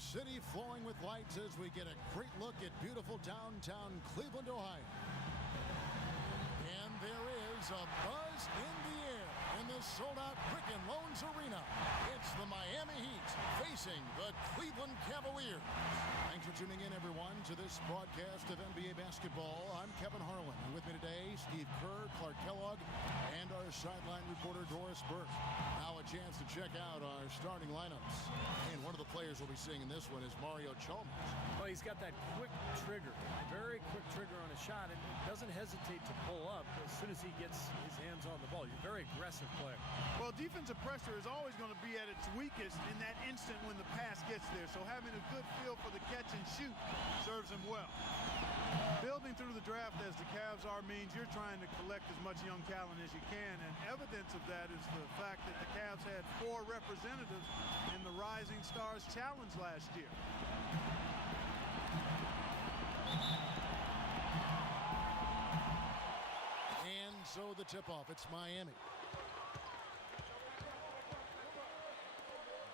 city flowing with lights as we get a great look at beautiful downtown Cleveland, Ohio. And there is a buzz in the air in the sold-out Quicken Loans Arena. It's the Miami Heat facing the Cleveland Cavaliers. Thanks for tuning in, everyone, to this broadcast of NBA basketball. I'm Kevin Harlan, and with me today, Steve Kerr, Clark Kellogg, and our sideline reporter, Doris Burke. Now a chance to check out our starting lineups. And one of the players we'll be seeing in this one is Mario Chalmers. Well, he's got that quick trigger, a very quick trigger on a shot, and doesn't hesitate to pull up as soon as he gets his hands on the ball. He's a very aggressive player. Well, defensive pressure is always going to be at its weakest in that instant when the pass gets there. So having a good feel for the catch and shoot serves him well. Building through the draft as the Cavs are means you're trying to collect as much young talent as you can, and evidence of that is the fact that the Cavs had 4 representatives in the Rising Stars Challenge last year. And so the tip-off, it's Miami.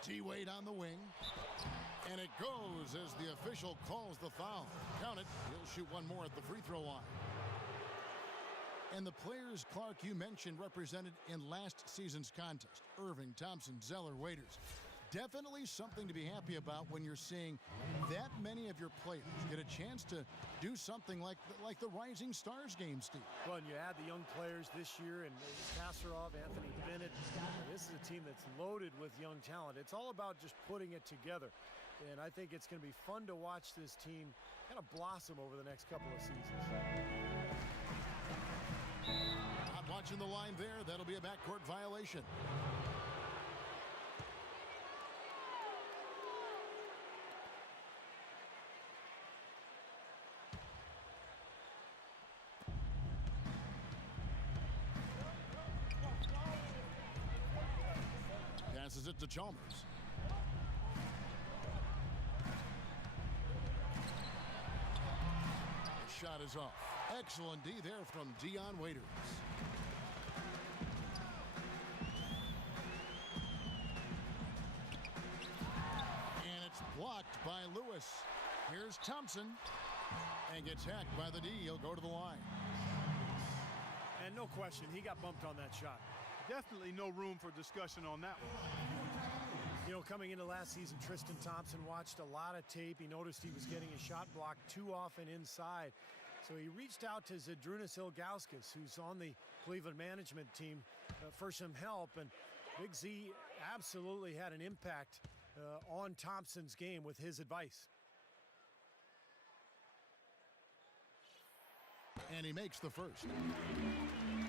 D-Wade on the wing. And it goes as the official calls the foul. Count it. He'll shoot one more at the free throw line. And the players, Clark, you mentioned represented in last season's contest. Irving, Thompson, Zeller, Waiters. Definitely something to be happy about when you're seeing that many of your players get a chance to do something like the Rising Stars game, Steve. Well, and you add the young players this year, and Kasparov, Anthony Bennett. This is a team that's loaded with young talent. It's all about just putting it together. And I think it's going to be fun to watch this team kind of blossom over the next couple of seasons. Not watching the line there. That'll be a backcourt violation. Passes it to Chalmers. The shot is off. Excellent D there from Dion Waiters. And it's blocked by Lewis. Here's Thompson. And gets hacked by the D. He'll go to the line. And no question, he got bumped on that shot. Definitely no room for discussion on that one. You know, coming into last season, Tristan Thompson watched a lot of tape. He noticed he was getting his shot blocked too often inside. So he reached out to Zydrunas Ilgauskas, who's on the Cleveland management team, for some help. And Big Z absolutely had an impact on Thompson's game with his advice. And he makes the first.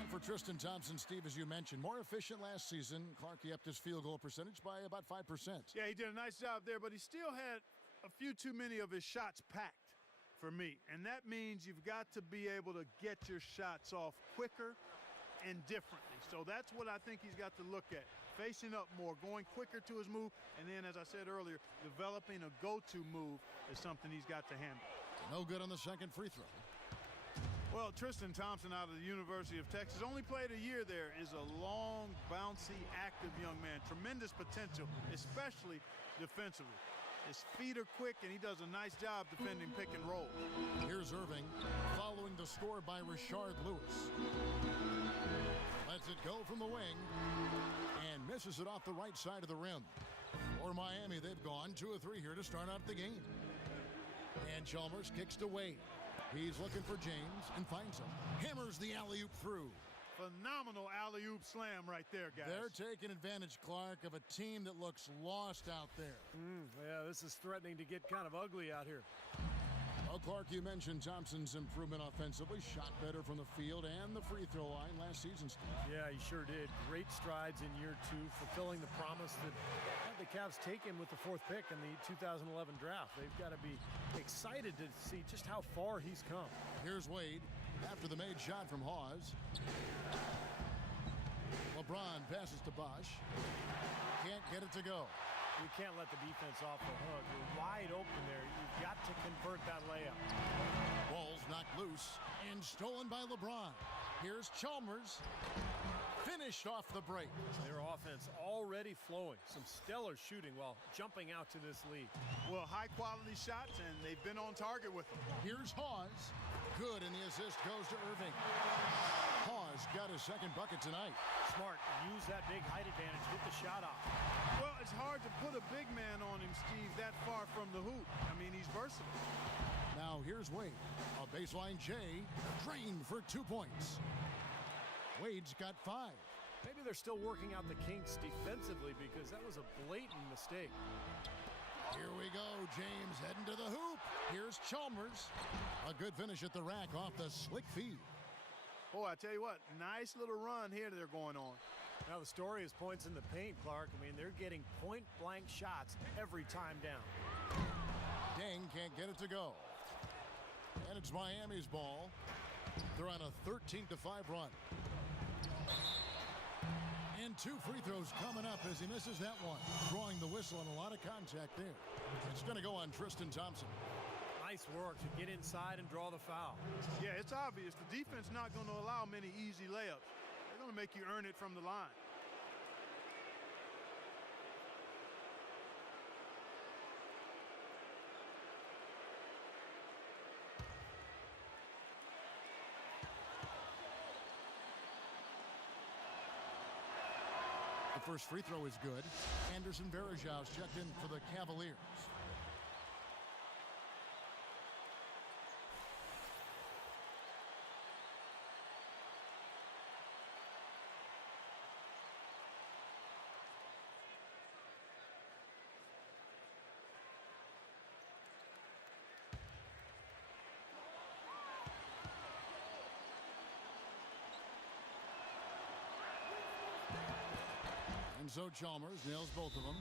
For Tristan Thompson, Steve, as you mentioned, more efficient last season. Clark, he upped his field goal percentage by about 5%. Yeah, he did a nice job there, but he still had a few too many of his shots packed for me. And that means you've got to be able to get your shots off quicker and differently. So that's what I think he's got to look at. Facing up more, going quicker to his move, and then, as I said earlier, developing a go-to move is something he's got to handle. No good on the second free throw. Well, Tristan Thompson out of the University of Texas, only played a year there, is a long, bouncy, active young man. Tremendous potential, especially defensively. His feet are quick, and he does a nice job defending pick and roll. Here's Irving, following the score by Rashard Lewis. Lets it go from the wing, and misses it off the right side of the rim. For Miami, they've gone 2 of 3 here to start out the game. And Chalmers kicks to Wade. He's looking for James and finds him. Hammers the alley-oop through. Phenomenal alley-oop slam right there, guys. They're taking advantage, Clark, of a team that looks lost out there. Yeah, this is threatening to get kind of ugly out here. Well, Clark, you mentioned Thompson's improvement offensively. Shot better from the field and the free throw line last season, Steve. Yeah, he sure did. Great strides in year 2, fulfilling the promise that the Cavs taken with the 4th pick in the 2011 draft. They've got to be excited to see just how far he's come. Here's Wade after the made shot from Hawes. LeBron passes to Bosch. Can't get it to go. You can't let the defense off the hook. You're wide open there. You've got to convert that layup. Ball's knocked loose and stolen by LeBron. Here's Chalmers. finished off the break. Their offense already flowing. Some stellar shooting while jumping out to this lead. Well, high-quality shots, and they've been on target with them. Here's Hawes. Good, and the assist goes to Irving. Hawes got his second bucket tonight. Smart. Use that big height advantage. Get the shot off. Well, it's hard to put a big man on him, Steve, that far from the hoop. I mean, he's versatile. Now here's Wade. A baseline J. Drained for 2 points. Wade's got 5. Maybe they're still working out the kinks defensively because that was a blatant mistake. Here we go. James heading to the hoop. Here's Chalmers. A good finish at the rack off the slick feed. Boy, I tell you what, nice little run here they're going on. Now the story is points in the paint, Clark. I mean, they're getting point-blank shots every time down. Dang can't get it to go. And it's Miami's ball. They're on a 13-5 run. And 2 free throws coming up as he misses that one. Drawing the whistle and a lot of contact there. It's going to go on Tristan Thompson. Nice work to get inside and draw the foul. Yeah, it's obvious. The defense not going to allow many easy layups. They're going to make you earn it from the line. The first free throw is good. Anderson Varejão's checked in for the Cavaliers. And so Chalmers nails both of them.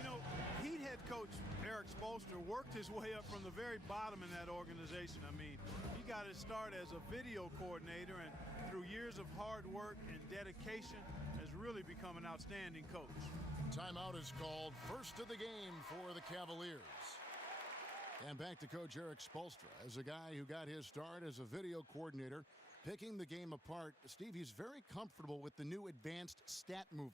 You know, Heat head coach Eric Spoelstra worked his way up from the very bottom in that organization. I mean, he got his start as a video coordinator, and through years of hard work and dedication has really become an outstanding coach. Timeout is called. First of the game for the Cavaliers. And back to Coach Eric Spoelstra as a guy who got his start as a video coordinator, picking the game apart. Steve, he's very comfortable with the new advanced stat movement.